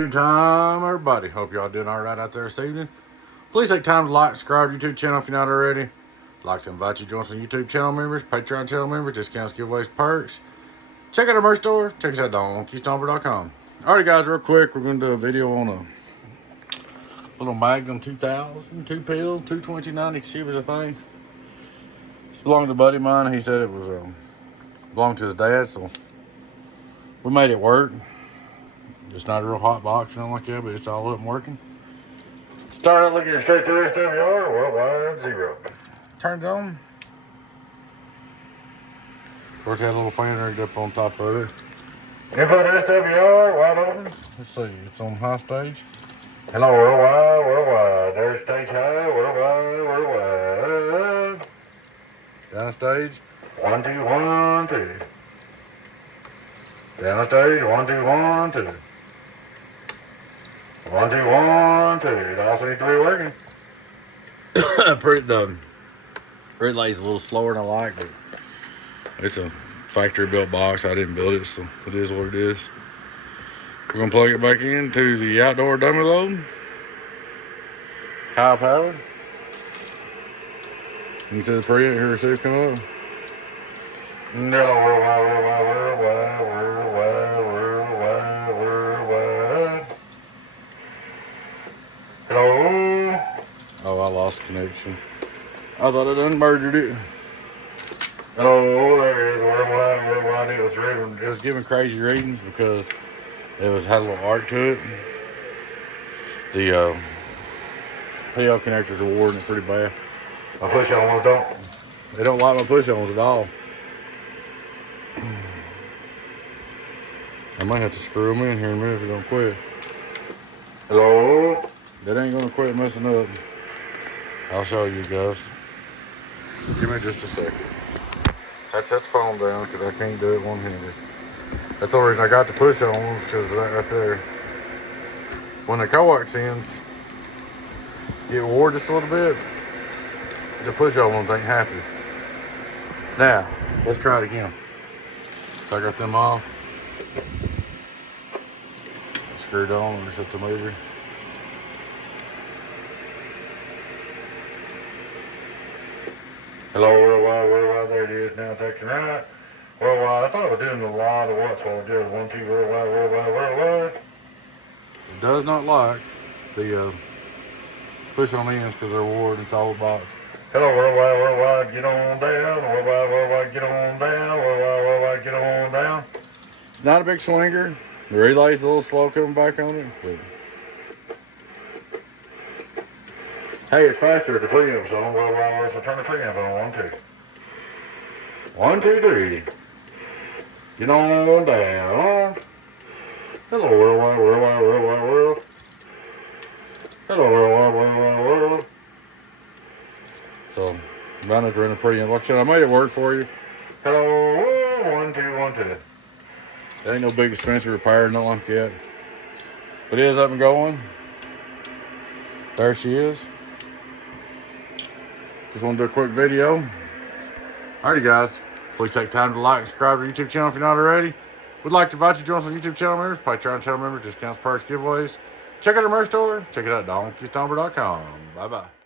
Noon time, everybody. Hope y'all doing all right out there this evening. Please take time to like, subscribe to the YouTube channel if you're not already. I'd like to invite you to join some YouTube channel members, Patreon channel members, discounts, giveaways, perks. Check out our merch store. Check us out on Stomper.com. Alright, guys, real quick, we're going to do a video on a little MAGNUM 2000, 2-pill, 220-90 shivers, I think. It's belonged to a buddy of mine. He said it was belonged to his dad, so we made it work. It's not a real hot box or nothing like that, but it's all up and working. Start out looking straight to SWR, worldwide 0. Turns on. Of course, it had a little fan rigged up on top of it. Info to SWR, wide open. Let's see, it's on high stage. Hello, worldwide, worldwide. There's stage high, worldwide, worldwide. Down stage, 1, 2, 1, 2. Down stage, 1, 2, 1, 2. 1, 2, 1, 2. It also needs to be working. The relay's a little slower than I like, but it's a factory built box. I didn't build it, so it is what it is. We're gonna plug it back into the outdoor dummy load. Kyle powered. You can see the preamp here, see it come up. No, worldwide, worldwide, worldwide, worldwide, worldwide, worldwide. Hello? Oh, I lost connection. I thought I done murdered it. Hello, there it is, worldwide, worldwide. It was giving crazy readings because it had a little arc to it. The PL connectors are warding it pretty bad. My push-on ones don't. They don't like my push-ons at all. I might have to screw them in here in a minute if it don't quit. Hello? That ain't gonna quit messing up. I'll show you guys. Give me just a second. I set the phone down because I can't do it one-handed. That's the only reason I got the push-ons, because that right there. When the coax ends get wore just a little bit, the push-on ones ain't happy. Now, let's try it again. So I got them off. Screwed on, reset the motor. Hello, worldwide, worldwide, there it is, now taking right. Worldwide, I thought I was doing a lot of what's what I did. 1, 2, worldwide, worldwide, worldwide. It does not like the push on ends because they're wore it's all box. Hello, worldwide, worldwide, get on down. Worldwide, worldwide, get on down. Worldwide, worldwide, get on down. It's not a big swinger. The relay's a little slow coming back on it, but hey, it's faster if the preamp's on. Worldwide, so turn the preamp on. 1, 2. 1, 2, 3. Get on down. Hello, worldwide, worldwide, worldwide, world. Hello, worldwide, worldwide, world. So, I'm running the preamp. Like I said, I made it work for you. Hello, 1, 2, 1, 2. There ain't no big expensive repair, nothing like that. But it is up and going. There she is. Just want to do a quick video. Alrighty, guys. Please take time to like and subscribe to the YouTube channel if you're not already. We'd like to invite you to join some YouTube channel members, Patreon channel members, discounts, perks, giveaways. Check out our merch store. Check it out at Stomper.com. Bye-bye.